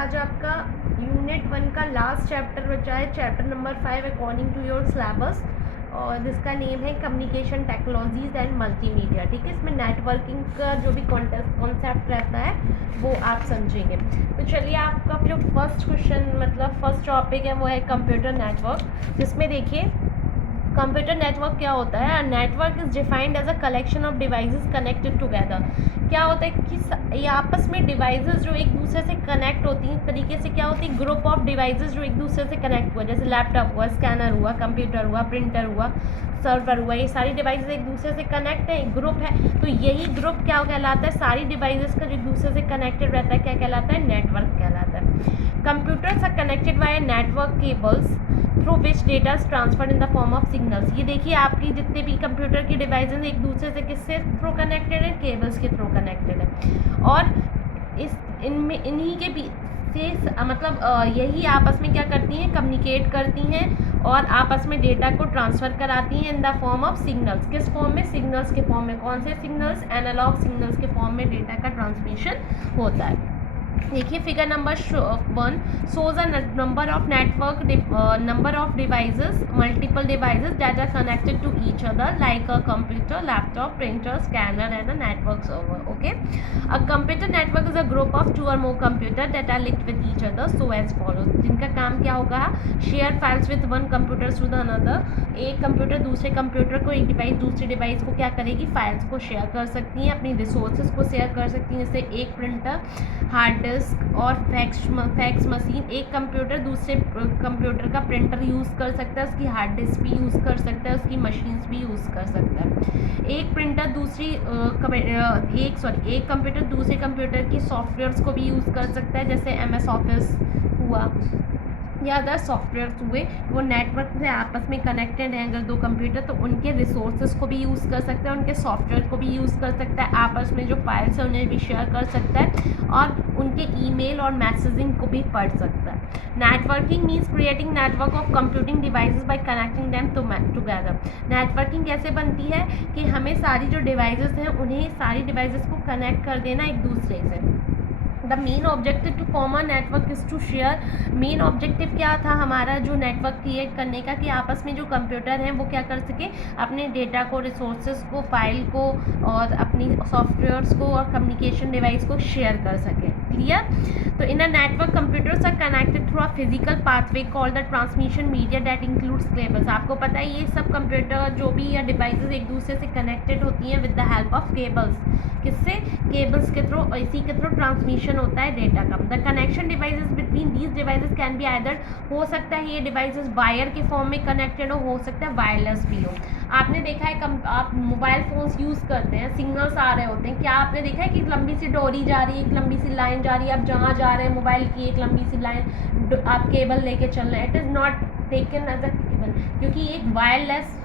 आज आपका यूनिट 1 का लास्ट चैप्टर बचा है, chapter number 5 according to your syllabus, और जिसका नेम है कम्युनिकेशन टेक्नोलॉजीज एंड मल्टीमीडिया। ठीक है, इसमें नेटवर्किंग का जो भी कॉन्सेप्ट रहता है वो आप समझेंगे। तो चलिए, आपका जो फर्स्ट क्वेश्चन मतलब फर्स्ट टॉपिक है वो है कंप्यूटर नेटवर्क, जिसमें देखिए कंप्यूटर नेटवर्क क्या होता है। Network is defined as a collection of devices connected together. क्या होता है कि ये आपस में डिवाइसेस जो एक दूसरे से कनेक्ट होती हैं, तरीके से क्या होती है, ग्रुप ऑफ डिवाइसेस जो एक दूसरे से कनेक्ट हुआ, जैसे लैपटॉप हुआ, स्कैनर हुआ, कंप्यूटर हुआ, प्रिंटर हुआ, सर्वर हुआ, ये सारी डिवाइसेस एक दूसरे से कनेक्ट है, एक ग्रुप है। तो यही ग्रुप क्या कहलाता है, सारी डिवाइसेस का जो एक दूसरे से कनेक्टेड रहता है क्या कहलाता है, नेटवर्क कहलाता है। Computers are connected by network cables through which data is transferred in the form of signals. ये देखिए, आपकी जितने भी कंप्यूटर की डिवाइसेस एक दूसरे से किससे थ्रू कनेक्टेड है, केबल्स के थ्रू कनेक्टेड है। और इस इनमें इन्हीं के से मतलब यही आपस में क्या करती हैं, कम्युनिकेट करती हैं और आपस में डेटा को ट्रांसफ़र कराती हैं इन द फॉर्म ऑफ सिग्नल्स। किस फॉर्म में, सिग्नल्स के फॉर्म में। कौन से सिग्नल्स, एनालॉग सिग्नल्स के फॉर्म में डेटा का ट्रांसमिशन होता है। देखिए figure number 1 shows a number of number of devices, multiple devices that are connected to each other like a computer, laptop, printer, scanner and a network server. Okay, a computer network is a group of 2 or more computers that are linked with each other so as follows. जिनका काम क्या होगा, share files with one computer to the another. एक computer दूसरे computer को, एक device दूसरी device को क्या करेगी, फाइल्स को शेयर कर सकती हैं, अपनी रिसोर्सेज को शेयर कर सकती हैं, जैसे एक प्रिंटर, हार्ड डिस्क और फैक्स मशीन। एक कंप्यूटर दूसरे कंप्यूटर का प्रिंटर यूज़ कर सकता है, उसकी हार्ड डिस्क भी यूज़ कर सकता है, उसकी मशीन्स भी यूज़ कर सकता है। एक प्रिंटर एक कंप्यूटर दूसरे कंप्यूटर की सॉफ्टवेयर्स को भी यूज़ कर सकता है, जैसे MS ऑफिस हुआ या अदर सॉफ्टवेयर्स हुए। वो नेटवर्क से आपस में कनेक्टेड हैं अगर दो कंप्यूटर, तो उनके रिसोर्सेज को भी यूज़ कर सकता है, उनके सॉफ्टवेयर को भी यूज़ कर सकता है, आपस में जो फाइल्स हैं उन्हें भी शेयर कर सकता है और उनके ईमेल और मैसेजिंग को भी पढ़ सकता है। Networking means creating network of computing devices bye connecting them together. Networking कैसे बनती है कि हमें सारी जो डिवाइसेस हैं उन्हें सारी डिवाइसेस को कनेक्ट कर देना एक दूसरे से। The main objective to form a network is to share. Main objective क्या था हमारा जो नेटवर्क क्रिएट करने का, कि आपस में जो कंप्यूटर हैं वो क्या कर सके, अपने डेटा को, रिसोर्सेज को, फाइल को और अपनी सॉफ्टवेयर्स को और कम्युनिकेशन डिवाइस को शेयर कर सके। क्लियर। तो in a network computers are connected through a physical pathway called the transmission media that includes cables. आपको पता है ये सब कंप्यूटर जो भी या डिवाइसेस एक दूसरे से कनेक्टेड होती हैं with the help of cables. किससे, केबल्स के थ्रू, इसी के थ्रू ट्रांसमिशन होता है डेटा का। The connection devices between these devices can be either, हो सकता है ये डिवाइसेस वायर के फॉर्म में कनेक्टेड हो सकता है वायरलेस भी हो। आपने देखा है आप मोबाइल फ़ोन्स यूज़ करते हैं, सिग्नल्स आ रहे होते हैं, क्या आपने देखा है कि लंबी सी डोरी जा रही है, एक लंबी सी लाइन जा रही है, आप जहाँ जा रहे हैं मोबाइल की एक लंबी सी लाइन आप केबल लेके चल रहे हैं। It is not taken as a cable, क्योंकि एक वायरलेस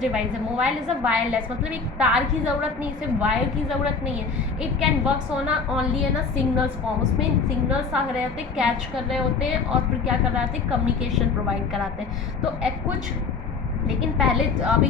डिवाइस है। मोबाइल इज़ अ वायरलेस, मतलब एक तार की ज़रूरत नहीं, सिर्फ वायर की ज़रूरत नहीं है। It can works on only in a signals form. उसमें सिग्नल्स आ रहे होते हैं, कैच कर रहे होते हैं और फिर क्या कर रहे होते हैं, कम्युनिकेशन प्रोवाइड कराते हैं। तो कुछ, लेकिन पहले अभी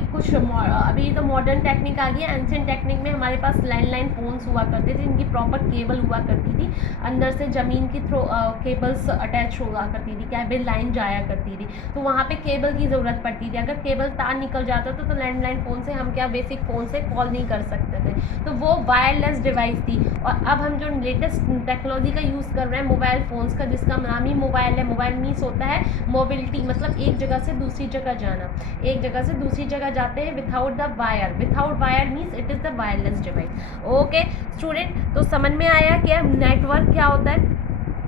तो मॉडर्न टेक्निक आ गई है। एंशिएंट टेक्निक में हमारे पास लैंडलाइन फ़ोन्स हुआ करते थे, जिनकी प्रॉपर केबल हुआ करती थी, अंदर से ज़मीन की थ्रू केबल्स अटैच हुआ करती थी, केबल लाइन जाया करती थी, तो वहाँ पे केबल की ज़रूरत पड़ती थी। अगर केबल तार निकल जाता था तो लैंडलाइन फ़ोन से हम क्या बेसिक फ़ोन से कॉल नहीं कर सकते थे, तो वो वायरलेस डिवाइस थी। और अब हम जो लेटेस्ट टेक्नोलॉजी का यूज़ कर रहे हैं मोबाइल फ़ोन्स का, जिसका नाम ही मोबाइल है। मोबाइल मीन्स होता है मोबिलिटी, मतलब एक जगह से दूसरी जगह जाना, एक जगह से दूसरी जगह जाते हैं without the wire. Without wire means it is the wireless device. Okay student, तो समझ में आया क्या नेटवर्क क्या होता है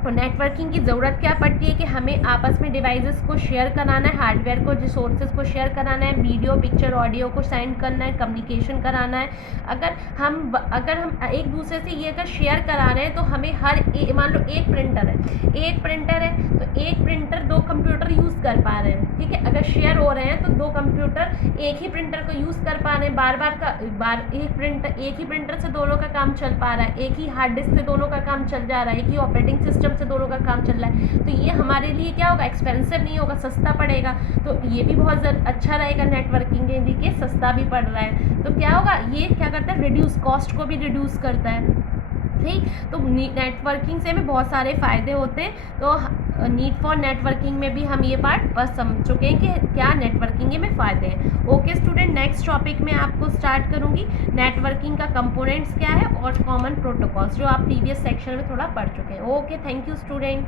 और नेटवर्किंग की ज़रूरत क्या पड़ती है, कि हमें आपस में डिवाइसेस को शेयर कराना है, हार्डवेयर को, रिसोर्सेज को शेयर कराना है, वीडियो, पिक्चर, ऑडियो को सेंड करना है, कम्युनिकेशन कराना है। अगर हम एक दूसरे से ये अगर शेयर करा रहे हैं तो हमें मान लो एक प्रिंटर है तो एक प्रिंटर दो कंप्यूटर यूज़ कर पा रहे हैं, ठीक है। अगर शेयर हो रहे हैं तो दो कंप्यूटर एक ही प्रिंटर को यूज़ कर पा रहे हैं, एक ही प्रिंटर से दोनों का काम चल पा रहा है, एक ही हार्ड डिस्क से दोनों का काम चल जा रहा है, एक ही ऑपरेटिंग सिस्टम से दोनों का काम चल रहा है। तो ये हमारे लिए क्या होगा, एक्सपेंसिव नहीं होगा, सस्ता पड़ेगा। तो ये भी बहुत अच्छा रहेगा नेटवर्किंग के लिए, सस्ता भी पड़ रहा है। तो क्या होगा, ये क्या करता है, रिड्यूस कॉस्ट को भी रिड्यूस करता है। ठीक, तो नेटवर्किंग से हमें बहुत सारे फ़ायदे होते हैं। तो नीड फॉर नेटवर्किंग में भी हम ये पार्ट बस समझ चुके हैं कि क्या नेटवर्किंग में फ़ायदे हैं। ओके स्टूडेंट, नेक्स्ट टॉपिक में आपको स्टार्ट करूँगी नेटवर्किंग का कंपोनेंट्स क्या है और कॉमन प्रोटोकॉल्स, जो आप प्रीवियस सेक्शन में थोड़ा पढ़ चुके हैं। Okay, thank you student.